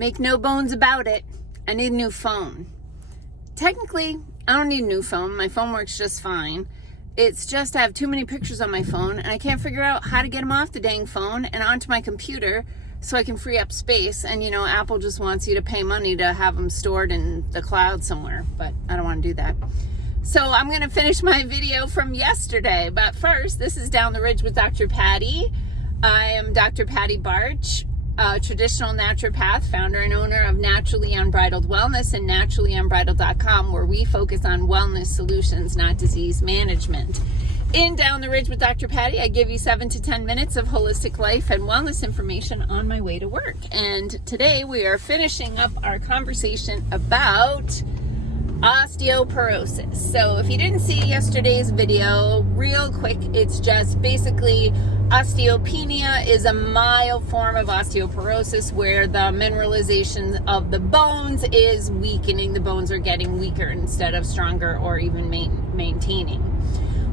Make no bones about it, I need a new phone. Technically, I don't need a new phone. My phone works just fine. It's just I have too many pictures on my phone and I can't figure out how to get them off the dang phone and onto my computer so I can free up space. And you know, Apple just wants you to pay money to have them stored in the cloud somewhere, but I don't want to do that. So I'm going to finish my video from yesterday. But first, this is Down the Ridge with Dr. Patty. I am Dr. Patty Barch, a traditional naturopath, founder and owner of Naturally Unbridled Wellness and naturallyunbridled.com, where we focus on wellness solutions, not disease management. In Down the Ridge with Dr. Patty, I give you 7 to 10 minutes of holistic life and wellness information on my way to work. And today we are finishing up our conversation about osteoporosis. So if you didn't see yesterday's video, real quick, it's just basically osteopenia is a mild form of osteoporosis where the mineralization of the bones is weakening. The bones are getting weaker instead of stronger or even maintaining.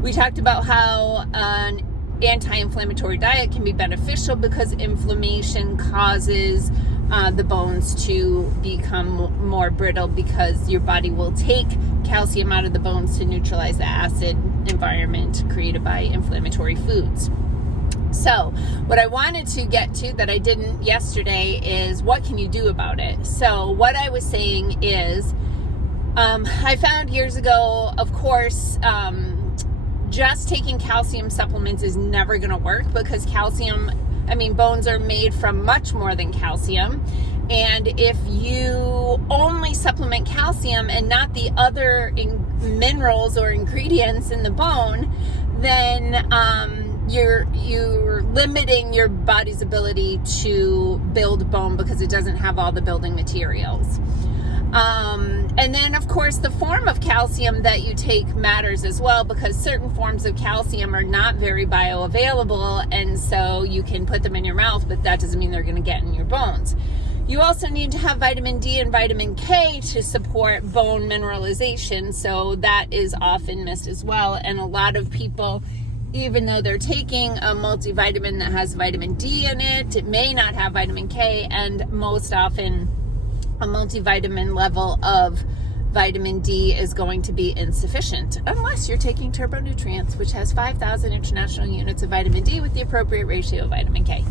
We talked about how an anti-inflammatory diet can be beneficial because inflammation causes the bones to become more brittle because your body will take calcium out of the bones to neutralize the acid environment created by inflammatory foods. So what I wanted to get to that I didn't yesterday is what can you do about it? So what I was saying is I found years ago, of course, just taking calcium supplements is never going to work because bones are made from much more than calcium. And if you only supplement calcium and not the other minerals or ingredients in the bone, then you're limiting your body's ability to build bone because it doesn't have all the building materials. And then, of course, the form of calcium that you take matters as well because certain forms of calcium are not very bioavailable, and so you can put them in your mouth, but that doesn't mean they're going to get in your bones. You also need to have vitamin D and vitamin K to support bone mineralization, so that is often missed as well. And a lot of people, even though they're taking a multivitamin that has vitamin D in it, it may not have vitamin K, and most often a multivitamin level of vitamin D is going to be insufficient unless you're taking Turbo Nutrients, which has 5,000 international units of vitamin D with the appropriate ratio of vitamin K.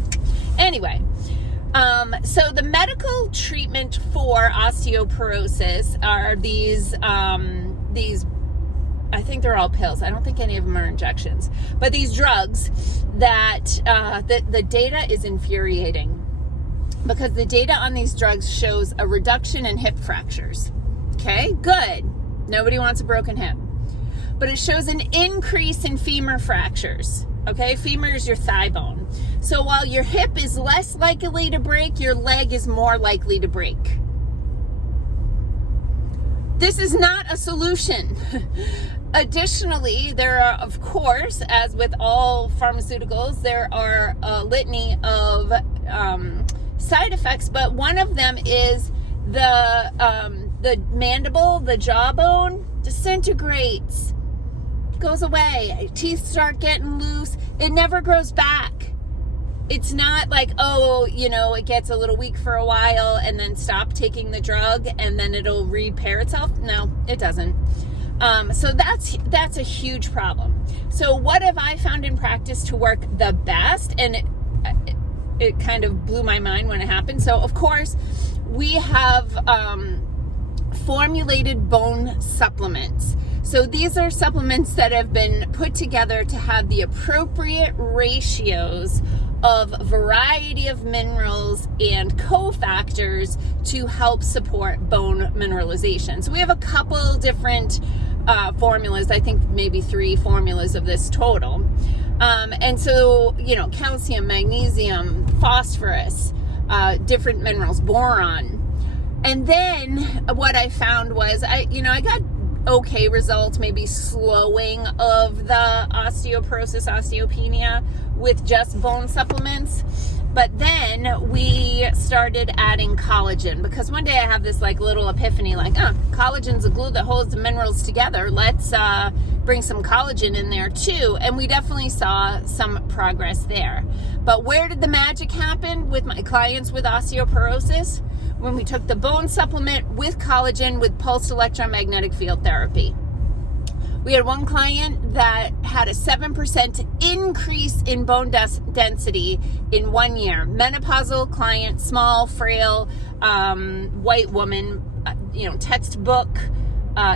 Anyway, so the medical treatment for osteoporosis are these, I think they're all pills. I don't think any of them are injections, but these drugs that the data is infuriating. Because the data on these drugs shows a reduction in hip fractures. Okay, good. Nobody wants a broken hip. But it shows an increase in femur fractures. Okay, femur is your thigh bone. So while your hip is less likely to break, your leg is more likely to break. This is not a solution. Additionally, there are, of course, as with all pharmaceuticals, there are a litany of side effects, but one of them is the mandible, the jawbone disintegrates, goes away. Teeth start getting loose. It never grows back. It's not like, it gets a little weak for a while and then stop taking the drug and then it'll repair itself. No, it doesn't. So that's a huge problem. So what have I found in practice to work the best? And it kind of blew my mind when it happened. So, of course, we have formulated bone supplements. So these are supplements that have been put together to have the appropriate ratios of a variety of minerals and cofactors to help support bone mineralization. So we have a couple different formulas, I think maybe 3 formulas of this total. And so, calcium, magnesium, phosphorus, different minerals, boron. And then what I found was I got okay results, maybe slowing of the osteoporosis, osteopenia with just bone supplements. But then we started adding collagen because one day I have this little epiphany, collagen's a glue that holds the minerals together. Let's bring some collagen in there too. And we definitely saw some progress there. But where did the magic happen with my clients with osteoporosis? when we took the bone supplement with collagen with pulsed electromagnetic field therapy. We had one client that had a 7% increase in bone density in 1 year. Menopausal client, small, frail, white woman, textbook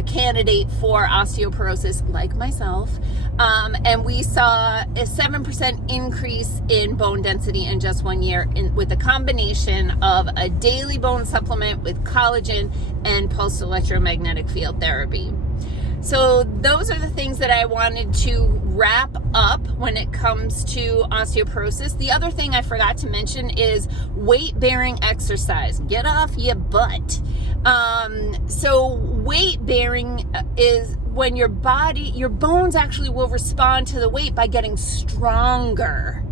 candidate for osteoporosis, like myself. And we saw a 7% increase in bone density in just 1 year with a combination of a daily bone supplement with collagen and pulsed electromagnetic field therapy. So those are the things that I wanted to wrap up when it comes to osteoporosis. The other thing I forgot to mention is weight-bearing exercise. Get off your butt. So weight-bearing is when your bones actually will respond to the weight by getting stronger.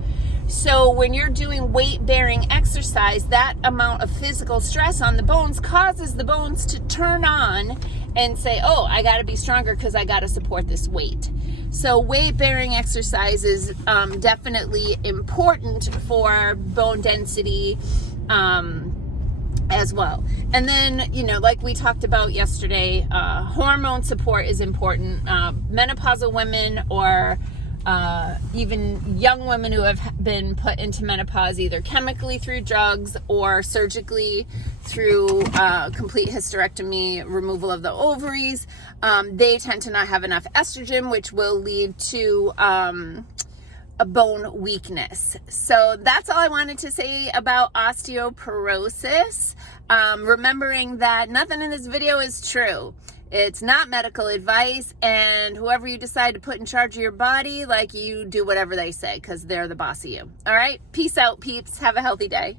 So when you're doing weight-bearing exercise, that amount of physical stress on the bones causes the bones to turn on and say, oh, I got to be stronger because I got to support this weight. So weight-bearing exercise is definitely important for bone density as well. And then, like we talked about yesterday, hormone support is important. Menopausal women or even young women who have been put into menopause either chemically through drugs or surgically through complete hysterectomy, removal of the ovaries, they tend to not have enough estrogen, which will lead to a bone weakness. So that's all I wanted to say about osteoporosis. Remembering that nothing in this video is true. It's not medical advice, and whoever you decide to put in charge of your body, you do whatever they say because they're the boss of you. All right? Peace out, peeps. Have a healthy day.